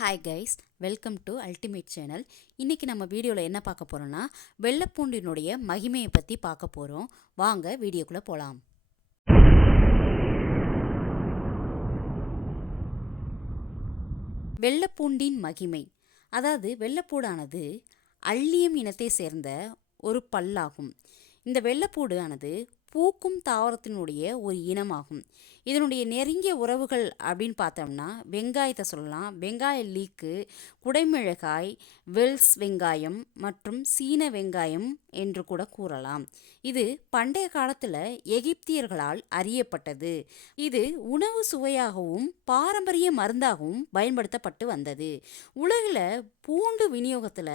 Hi guys, welcome to ultimate channel. இன்றைக்கி நம்ம வீடியோவில் என்ன பார்க்க போகிறோன்னா வெள்ளைப்பூண்டினுடைய மகிமையை பற்றி பார்க்க போகிறோம். வாங்க வீடியோக்குள்ளே போகலாம். வெள்ளைப்பூண்டின் மகிமை, அதாவது வெள்ளைப்பூடானது அல்லியம் இனத்தை சேர்ந்த ஒரு பல்லாகும். இந்த வெள்ளைப்பூடு ஆனது பூக்கும் தாவரத்தினுடைய ஒரு இனமாகும். இதனுடைய நெருங்கிய உறவுகள் அப்படின்னு பார்த்தோம்னா வெங்காயத்தை சொல்லலாம். வெங்காய லீக்கு, குடைமிளகாய், வெல்ஸ் வெங்காயம் மற்றும் சீன வெங்காயம் என்று கூட கூறலாம். இது பண்டைய காலத்தில் எகிப்தியர்களால் அறியப்பட்டது. இது உணவு சுவையாகவும் பாரம்பரிய மருந்தாகவும் பயன்படுத்தப்பட்டு வந்தது. உலகில் பூண்டு விநியோகத்தில்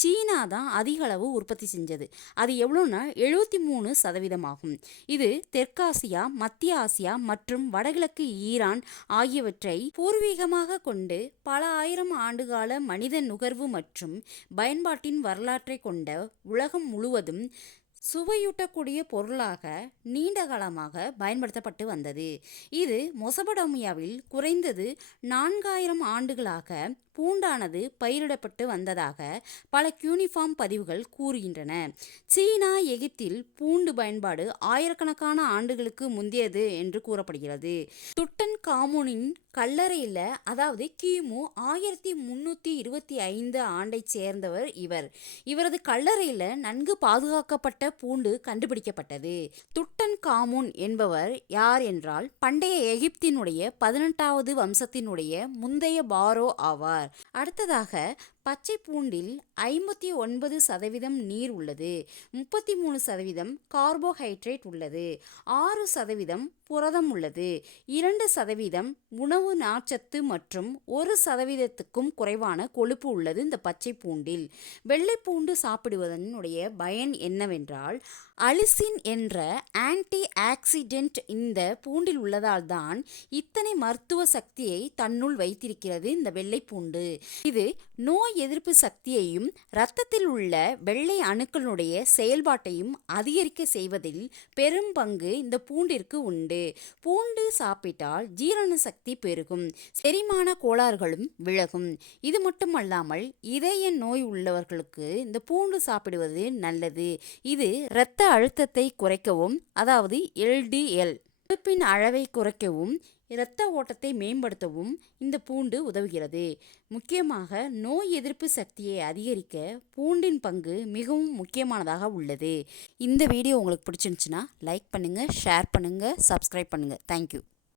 சீனா தான் அதிக அளவு உற்பத்தி செஞ்சது. அது எவ்வளோன்னா 73% ஆகும். இது தெற்காசியா, மத்திய ஆசியா மற்றும் வடகிழக்கு ஈரான் ஆகியவற்றை பூர்வீகமாக கொண்டு பல ஆயிரம் ஆண்டுகால மனித நுகர்வு மற்றும் பயன்பாட்டின் வரலாற்றை கொண்ட உலகம் முழுவதும் சுவையூட்டக்கூடிய பொருளாக நீண்ட காலமாக பயன்படுத்தப்பட்டு வந்தது. இது மெசொப்பொட்டேமியாவில் குறைந்தது 4000 ஆண்டுகளாக பூண்டானது பயிரிடப்பட்டு வந்ததாக பல க்யூனிஃபார்ம் பதிவுகள் கூறுகின்றன. சீனா, எகிப்தில் பூண்டு பயன்பாடு ஆயிரக்கணக்கான ஆண்டுகளுக்கு முந்தையது என்று கூறப்படுகிறது. துட்டன் காமூனின் கல்லறையில், அதாவது கிமு 1325 ஆண்டை சேர்ந்தவர் இவர். இவரது கல்லறையில் நன்கு பாதுகாக்கப்பட்ட பூண்டு கண்டுபிடிக்கப்பட்டது. துட்டன் காமூன் என்பவர் யார் என்றால் பண்டைய எகிப்தினுடைய 18வது வம்சத்தினுடைய முந்தைய பாரோ ஆவார். அடுத்ததாக பச்சை பூண்டில் 59% நீர் உள்ளது, 33% கார்போஹைட்ரேட் உள்ளது, 6% புரதம் உள்ளது, 2% உணவு நார்ச்சத்து மற்றும் 1%க்கும் குறைவான கொழுப்பு உள்ளது. இந்த பச்சை பூண்டில் வெள்ளை பூண்டு சாப்பிடுவதனுடைய பயன் என்னவென்றால் அலிசின் என்ற ஆன்டி ஆக்சிடென்ட் இந்த பூண்டில் உள்ளதால் தான் இத்தனை மருத்துவ சக்தியை தன்னுள் வைத்திருக்கிறது இந்த வெள்ளை பூண்டு. இது நோய் எதிர்ப்பு சக்தியையும் இரத்தத்தில் உள்ள வெள்ளை அணுக்களுடைய செயல்பாட்டையும் அதிகரிக்க செய்வதில் பெரும் பங்கு இந்த பூண்டிற்கு உண்டு. பூண்டு சாப்பிட்டால் ஜீரண சக்தி பெருகும், செரிமான கோளாறுகளும் விலகும். இது மட்டுமல்லாமல் இதய நோய் உள்ளவர்களுக்கு இந்த பூண்டு சாப்பிடுவது நல்லது. இது இரத்த அழுத்தத்தை குறைக்கவும், அதாவது LDL கொழுப்பின் அளவை குறைக்கவும், இரத்த ஓட்டத்தை மேம்படுத்தவும் இந்த பூண்டு உதவுகிறது. முக்கியமாக நோய் எதிர்ப்பு சக்தியை அதிகரிக்க பூண்டின் பங்கு மிகவும் முக்கியமானதாக உள்ளது. இந்த வீடியோ உங்களுக்கு பிடிச்சிருந்துச்சுன்னா லைக் பண்ணுங்கள், ஷேர் பண்ணுங்கள், சப்ஸ்கிரைப் பண்ணுங்கள். தேங்க்யூ.